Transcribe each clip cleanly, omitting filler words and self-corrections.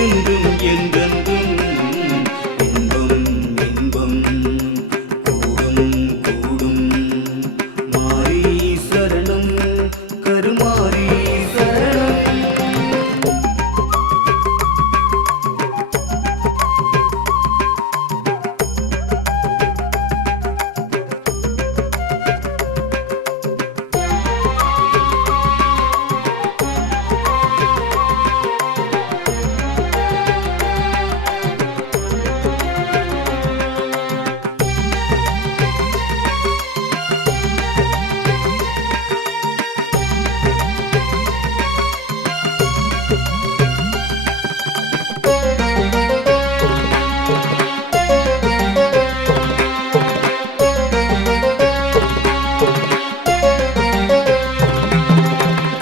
என்றும் என்றென்றும் இன்பம் இன்பம் கூடும் கூடும். மாரி சரணம் கருமாரி சரணம்.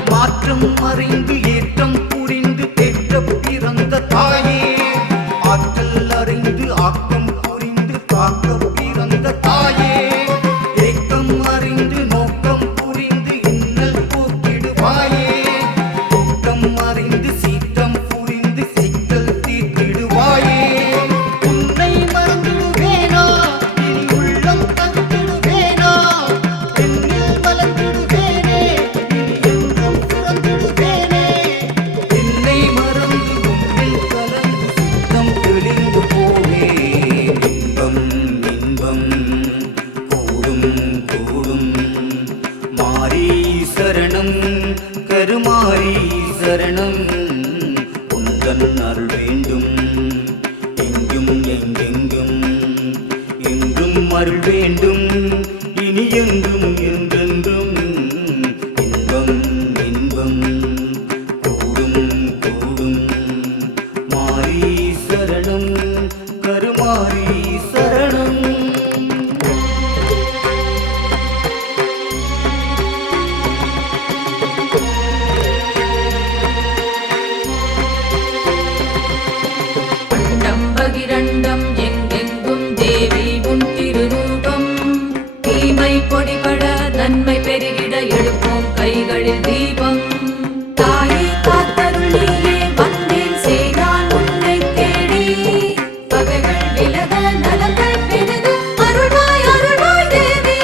மாற்றம் அறிந்து ஏற்றம் புரிந்து தேற்ற பிறந்த தாயே, ஆற்றல் அறிந்து ஆக்கம் புரிந்து காக்க பிறந்த தாயே, ஏக்கம் அறிந்து நோக்கம் புரிந்து இன்னல் போக்கிடுவாயே, கூட்டம் அறிந்து சீற்றம் புரிந்து சிக்கல் தீர்த்திடுவாயே. உன்னை மறந்துடுவேனா இனி உள்ளம் தந்திடுவேனா, என்னில் மலர்ந்திடுவேனே இனி என்றும் பிறந்திடுவேனே. என்னை மறந்து உன்னில் கலந்து சித்தம் தெளிந்து போவேன். இன்பம் இன்பம் கூடும் கூடும். மாரி சரணம் கருமாரி சரணம். உந்தன் அருள் வேண்டும் எங்கும் எங்கெங்கும். என்றும் அருள் வேண்டும் இனி என்றும் என்றென்றும். இன்பம் இன்பம் கூடும் கூடும். மாரி சரணம் கருமாரி சரணம். அண்டம் பகிரண்டம் எங்கெங்கும் தேவி உன் திருரூபம். தீமை பொடிபட நன்மை பெருகிட எடுப்போம் கைகளில் தீபம். தாயே காத்தருள் நீயே வந்தேன் செய்தான் உன்னை தேடி. பகைகள் விலக நலங்கள் பெருக அருள்வாய் அருள்வாய் தேவி.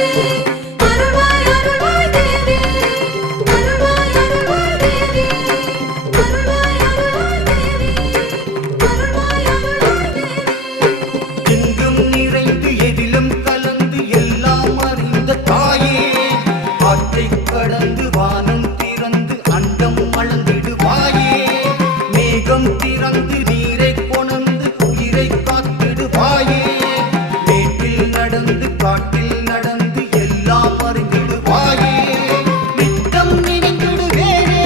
அருள்வாய் அருள்வாய் தேவி. அருள்வாய் அருள்வாய் தேவி. அருள்வாய் அருள்வாய் தேவி. அருள்வாய் அருள்வாய் தேவி. எங்கும் நிறைந்து எதிலும் கலந்து எல்லாம் அறிந்த தாயே, ஆற்றை கடந்து வானம் திறந்து அண்டம் அளந்திடுவாயே, மேகம் திறந்து நீரை கொணர்ந்து உயிரை காத்திடுவாயே, மேட்டில் நடந்து காட்டில் நடந்து எல்லாம் அறிந்திடுவாயே. நித்தம் நினைந்திடுவேனே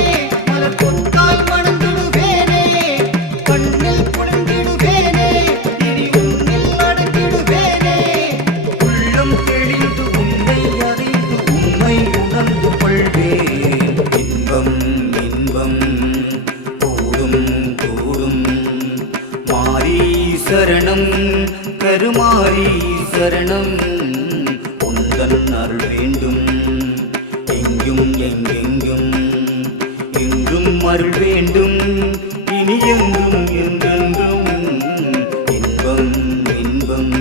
மலர் கொத்தாய் வணங்கிடுவேனே, கண்ணில் குளிர்ந்திடுவேனே இனி உன்னில் அடங்கிடுவேனே. உள்ளம் தெளிந்து உன்னை அறிந்து உண்மை உணர்ந்து கொள்வேன். இன்பம் இன்பம் கூடும் கூடும். மாரி சரணம் கருமாரி சரணம். உந்தன் அருள் வேண்டும் எங்கும் எங்கெங்கும். என்றும் அருள் வேண்டும் இனி என்றும் என்றென்றும். இன்பம் இன்பம்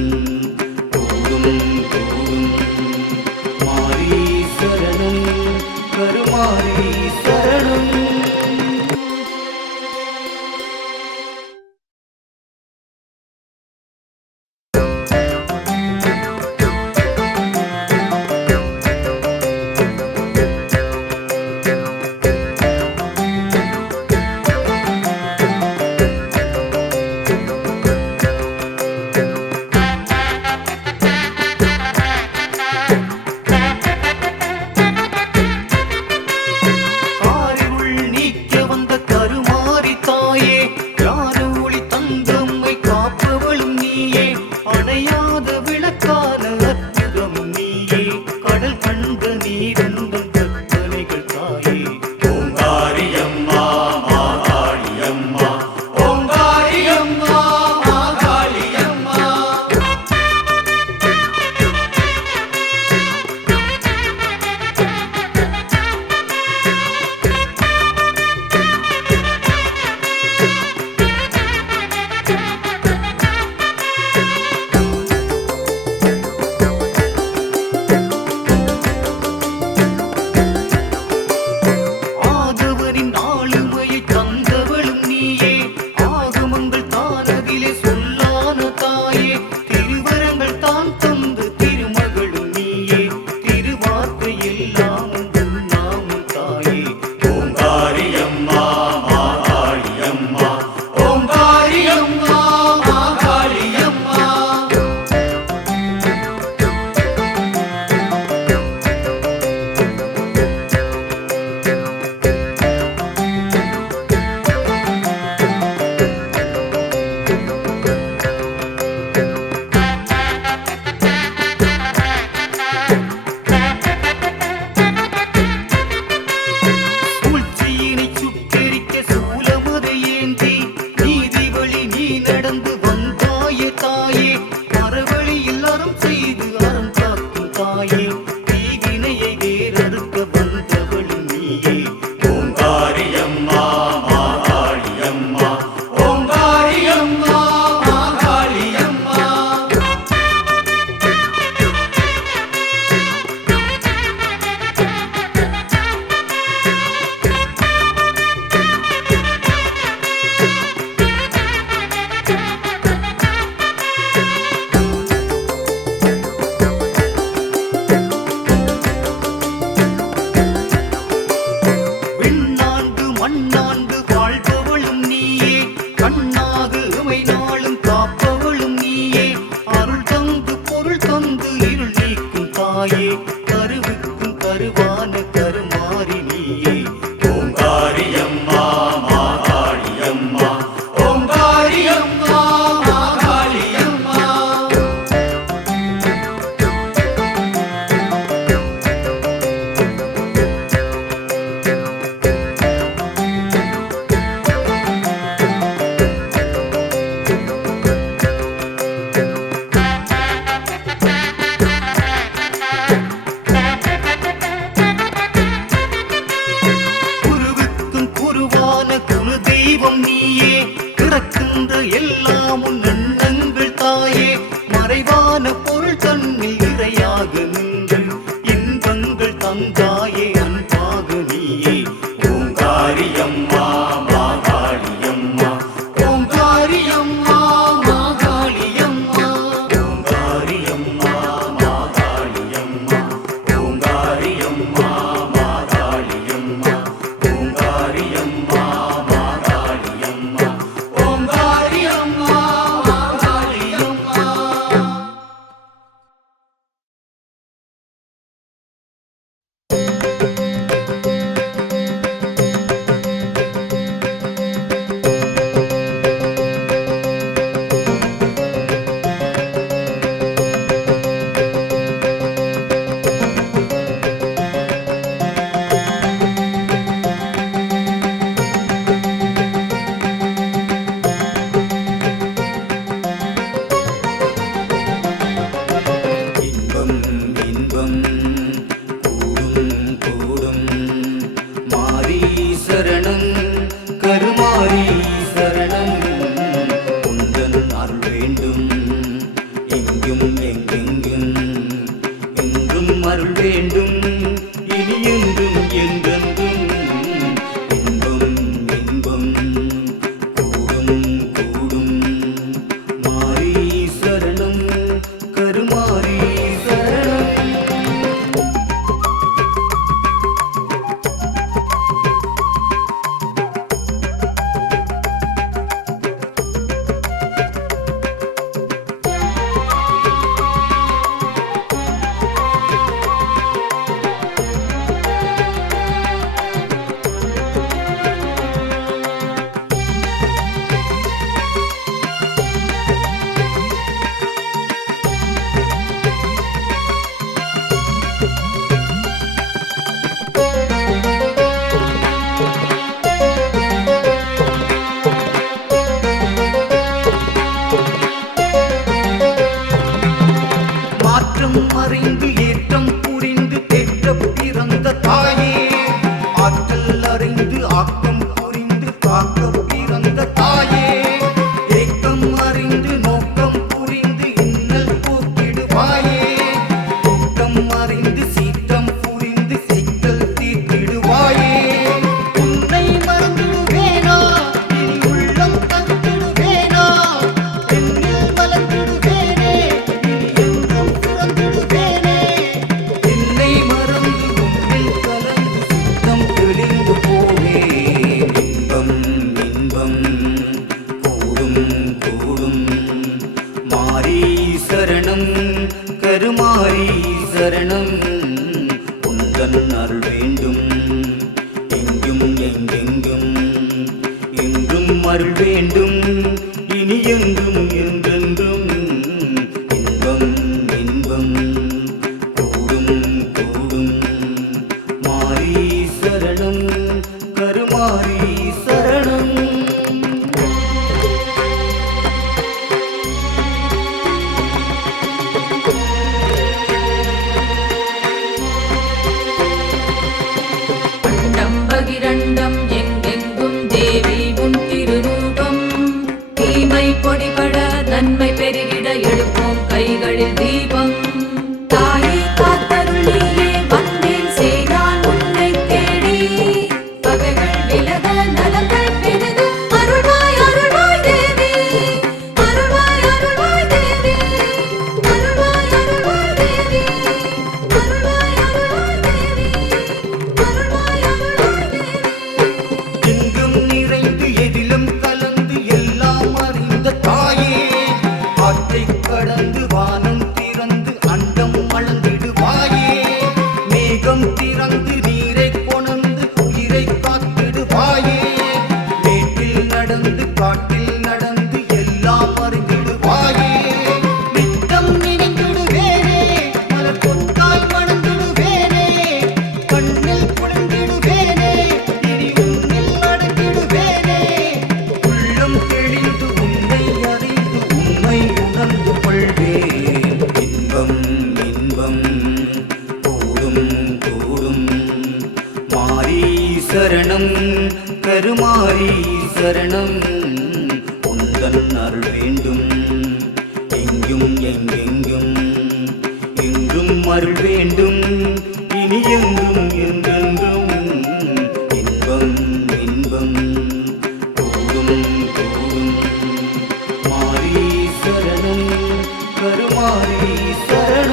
கூடும் கூடும். மாரி சரணம் கருமாரி சரணம். ஓங்காரியம்மா மாகாளியம்மா. விண்ணாண்டு மண்ணாண்டு வாழ்பவளும் நீயே, கண்ணாக இமை நாளும் காப்பவளும் நீயே, அருள் தந்து பொருள் தந்து இருள் நீக்கும் தாயே, கருவுக்கும் கருவான கருமாறி நீயே. ஓங்காரியம்மா மாகாளியம்மா, ஓங்காரியம்மா மாகாளியம்மா. குருவுக்கும் குருவான குரு தெய்வம் நீயே, பிறக்கின்ற எல்லாம் உன் எண்ணங்கள் தாயே, மறைவான பொருள் தன்னில் இறையாக நின்று இன்பங்கள் தந்தாயே அன்பாக நீயே. ஓங்காரியம்மா மாகாளியம்மா, ஓங்காரியம்மா மாகாளியம்மா, ஓங்காரியம்மா மாகாளியம்மா, ஓங்காரியம்மா மாகாளியம்மா, ஓங்காரியம்மா மாகாளியம்மா, ஓங்காரியம்மா மாகாளியம்மா. இன்பம் இன்பம் கூடும் கூடும் மாரி சரணம் கருமாரி சரணம், உந்தன் அருள் வேண்டும் எங்கும் எங்கெங்கும், என்றும் அருள் வேண்டும் இனி என்றும் என்றென்றும். இன்பம் இன்பம் கூடும் கூடும் மாரி சரணம் கருமாரி சரணம். மாற்றம் அறிந்து ஏற்றம் புரிந்து தேற்ற பிறந்த தாயே, ஆற்றல் அறிந்து ஆக்கம் புரிந்து காக்க பிறந்த தாயே, ஏக்கம் அறிந்து நோக்கம் புரிந்து இன்னல் போக்கிடுவாயே, கூட்டம் அறிந்து சீற்றம் புரிந்து சிக்கல் தீர்த்திடுவாயே. உன்னை மறந்துடுவேனா இனி உள்ளம் தந்திடுவேனா, என்னில் மலர்ந்திடுவேனே இனி என்றும் பிறந்திடுவேனே. என்னை மறந்து உன்னில் கலந்து சித்தம் தெளிந்து போவேன். இன்பம் இன்பம் கூடும் கூடும் மாரி சரணம் கருமாரி சரணம், உந்தன் அருள் வேண்டும் எங்கும் எங்கெங்கும், என்றும் அருள் வேண்டும் இனி என்றும் என்றென்றும். இன்பம் இன்பம் கூடும் கூடும் மாரி சரணம் கருமாரி சரணம். அண்டம் பகிரண்டம் எங்கெங்கும் தேவி உன் திருரூபம், பொடிபட நன்மை பெருகிட எடுப்போம் கைகளில் தீபம் தாயே காத்தருள் நீயே வந்தேன் செய்தான் உன்னை தேடி பகைகள் விலக நலங்கள் பெருக அருள்வாய் அருள்வாய் தேவி அருள்வாய் அருள்வாய் தேவி அருள்வாய் அருள்வாய் தேவி அருள்வாய் அருள்வாய் தேவி அருள்வாய் அருள்வாய் தேவி எங்கும் நிறைந்து எதிலும் கலந்து எல்லாம் அறிந்த தாயே ஆற்றை கடந்து வானம் திறந்து அண்டம் அளந்திடுவாயே மேகம் திறந்து நீரை கொணர்ந்து உயிரை காத்திடுவாயே மேட்டில் நடந்து காட்டில் நடந்து எல்லாம் அறிந்திடுவாயே நித்தம் நினைந்திடுவேனே மலர் கொத்தாய் வணங்கிடுவேனே கண்ணில் குளிர்ந்திடுவேனே இனி உன்னில் அடங்கிடுவேனே உள்ளம் தெளிந்து உன்னை அறிந்து உண்மை உணர்ந்து கொள்வேன் இன்பம் இன்பம் கூடும் கூடும் மாரி சரணம் கருமாரி சரணம் உந்தன் அருள் வேண்டும் எங்கும் எங்கெங்கும் எங்கும் அருள் வேண்டும் இனி எங்கும் என்றென்றும் இன்பம் இன்பம் கூடும் கூடும் மாரி சரணம் கருமாரி சரணம்